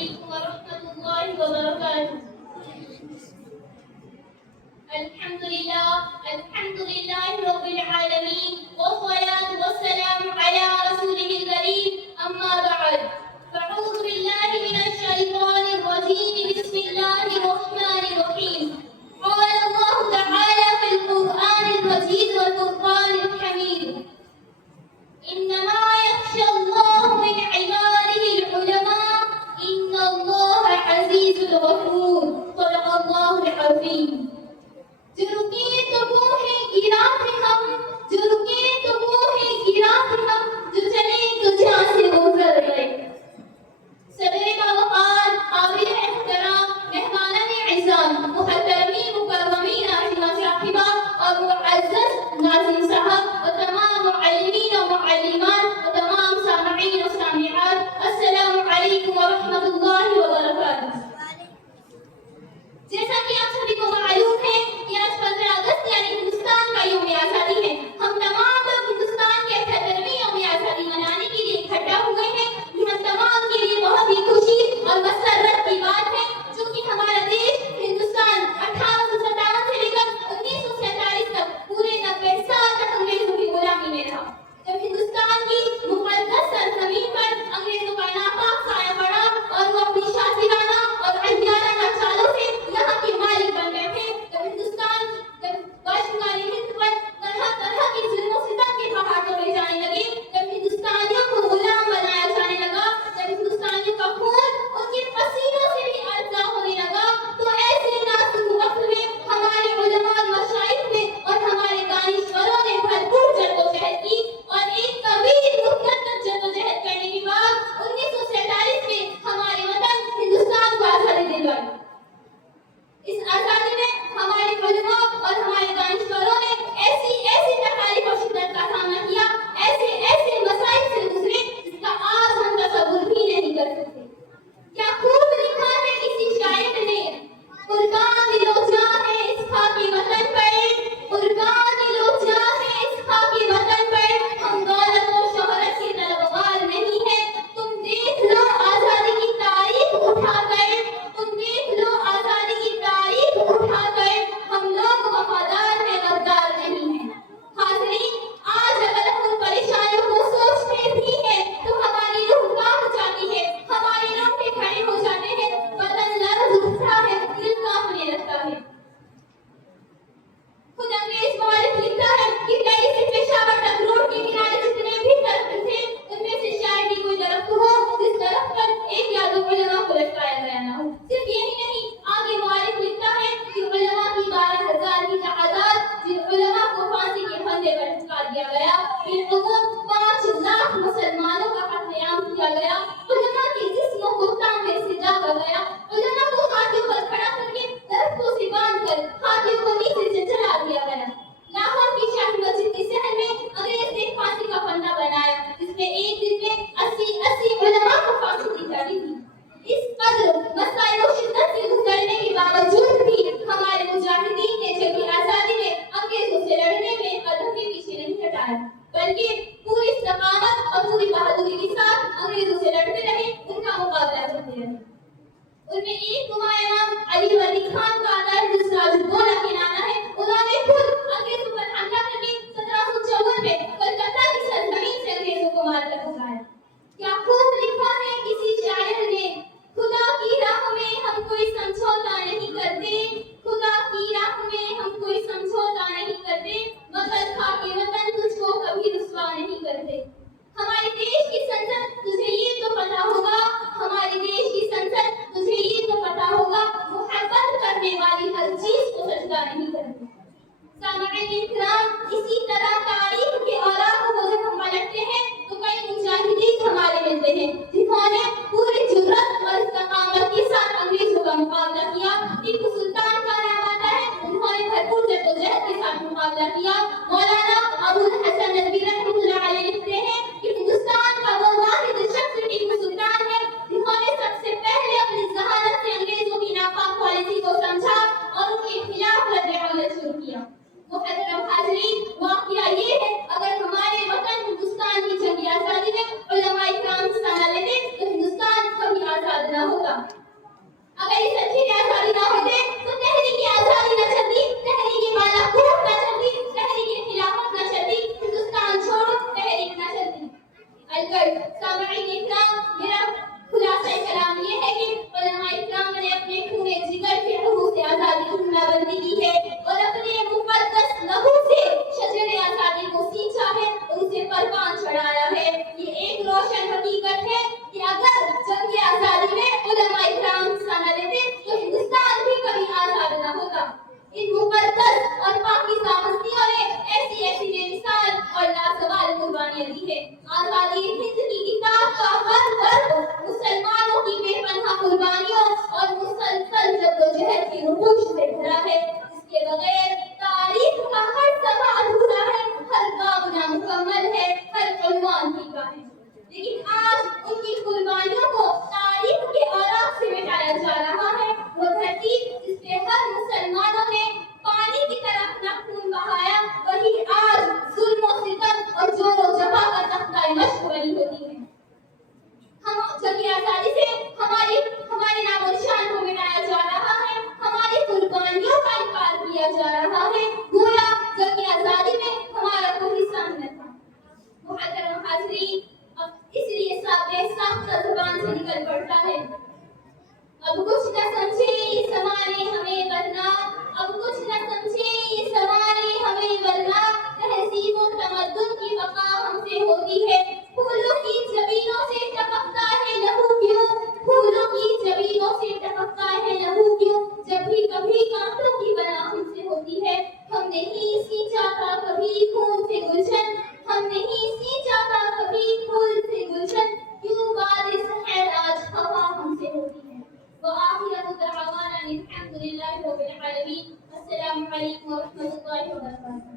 عليكم ورحمة الله وبركاته. الحمد لله رب العالمين، والصلاة والسلام على رسوله الكريم. أما بعد، فأعوذ بالله من الشيطان الرجيم. بسم الله الرحمن الرحيم. قال الله تعالى في القرآن المجيد والفرقان الحميد: إنما يخشى الله من عباده العلماء إن الله عزيز غفور. صدق الله العظيم. جو رکے تو وہ ہے گرا ہے ہم، جو رکے تو وہ ہے گرا ہے ہم، جو چلے تو جہاں سے گزر گئے. صدر باوقار، قابل احترام مہمانان اعزام، محترمین مکرمین عظیمہ صاحبہ اور معزز ناظرین صاحب و تمام معلمین و معلمات و تمام سامعین و سامعات، السلام علیکم ورحمۃ اللہ وبرکاتہ. جیسا کہ آپ سبھی کو معلوم ہے کہ آج 15 اگست یعنی ہندوستان کا یوم آزادی ہے. ہم تمام لوگ ہندوستان کے 78ویں یوم آزادی منانے کے لیے اکٹھا ہوئے ہیں. یہ ہم تمام کے لیے بہت ہی خوشی اور مسرت کی بات ہے، چونکہ ہمارا دیش ہندوستان 1857 سے لے کر 1947 تک پورے 90 سال تک انگریزوں کی غلامی میں رہا. جب ہندوستان کی مقدس سرزمین پر انگریزوں کا ناپاک سایہ پڑا اور وہ اپنی شاطرانہ اور عیارانہ چالوں سے یہاں کے مالک بن گئے تھے، جب ہندوستان باشندگان ہند پر طرح طرح کے ظلم و ستم کے پہاڑ توڑے جانے لگے، جب ہندوستانیوں کو غلام بنایا جانے لگا، جب ہندوستانیوں کا خون ان کے پسینوں سے بھی ارزاں ہونے لگا، تو ایسے نازک وقت میں ہمارے علماء اور مشائخ نے اور ہمارے دانشوروں نے بھرپور جدوجہد کی اور ایک طویل مدت جدوجہد کرنے کے بعد 1947 میں ہمارے وطن ہندوستان کو آزادی دلوائی. اس آزادی میں ہمارے علماء اور ہمارے دانشوروں نے ایسی تکالیف و شدت کا سامنا کیا، ایسے مسائل سے گزرے جس کا آج ہم تصور بھی نہیں کر سکتے. کیا خوب لکھا ہے کسی شاعر نے: قربان دل و جاں ہے اس خاکی وطن پر، قربان دل و جاں ہے اس خاکی وطن پر، ہم دولت و شہرت کے طلبگار نہیں ہیں. تم دیکھ لو آزادی کی تاریخ اٹھا کر، تم دیکھ لو آزادی کی تاریخ اٹھا کر، ہم لوگ وفادار ہیں، غدار نہیں ہیں. حاضرین، آج اگر ہم ان پریشانیوں کو سوچتے بھی ہیں تو ہماری روح کانپ جاتی ہے، ہمارے رونگٹے کھڑے ہو جاتے ہیں، بدن لرز اٹھتا ہے، دل کانپنے لگتا ہے. خود انگریز مورخ لکھتا ہے کہ دہلی سے پشاور تک روڈ کے کنارے جتنے بھی درخت تھے، ان میں سے شاید ہی کوئی درخت ہو جس درخت پر ایک یا دو علماء کو لٹکایا گیا نہ ہو. صرف یہی نہیں، آگے مورخ لکھتا ہے کہ علماء کی 12,000 کی تعداد، جن علماء کو پھانسی کے پھندے پر لٹکا دیا گیا، بالعموم 5 لاکھ مسلمانوں کا قتل عام کیا گیا، علماء کے جسموں کو تانبے سے ڈالا گیا، علماء کو ہاتھیوں پر کھڑا کر کے درختوں سے باندھ کر ہاتھیوں کو نیچے سے جلا دیا گیا. لاہور کی شاہی مسجد کے شہر میں انگریز نے پھانسی کا پھندا بنایا، جس میں ایک دن میں 80 علماء کو پھانسی دی جاتی تھی. اس قدر مسائل و شدت سے گزرنے کے باوجود بھی ہمارے مجاہدین نے جنگ آزادی میں انگریزوں سے لڑنے میں قدم کے پیچھے نہیں ہٹایا، بلکہ پوری استقامت اور پوری بہادری کے ساتھ انگریزوں سے لڑتے رہے، ان کا مقابلہ کرتے رہے. ان میں ایک نمایاں نام علی ولی خان کا آتا ہے، جو سراج الدولہ کے نانا ہے. انہوں نے خود انگریزوں پر حملہ کر کے 1754 میں کلکتہ کی سرزمین سے انگریزوں کو مار کر بھگایا. کیا خوب لکھا ہے کسی شاعر نے: خدا کی راہ میں ہم کوئی سمجھوتا نہیں کرتے، خدا کی راہ میں ہم کوئی سمجھوتا نہیں کرتے، مگر خاک وطن تجھ کو کبھی رسوا نہیں کرتے. ہمارے دیش کی سنسد تجھے یہ تو پتا ہوگا، ہمارے دیش کی سنسد تجھے یہ تو پتا ہوگا، محبت کرنے والی ہر چیز کو سجدہ نہیں نہ سمجھے یہ سمانے ہمیں ورنہ، اب کچھ نہ سمجھے یہ سمانے ہمیں ورنہ، تہذیب و تمدن کی بقا ہم سے ہوتی ہے۔ پھولوں کی جبینوں سے ٹپکتا ہے لہو کیوں، پھولوں کی جبینوں سے ٹپکتا ہے لہو کیوں، جب بھی کبھی کانٹوں کی بنا ہم سے ہوتی ہے۔ ہم نہیں سینچا تھا کبھی خون سے گلشن، ہم نہیں سینچا تھا کبھی پھول سے گلشن، کیوں بارش ہے آج ہوا ہم سے ہوتی ہے۔ وآخر دعوانا الحمد للہ رب العالمین۔ السلام علیکم ورحمۃ اللہ وبرکاتہ۔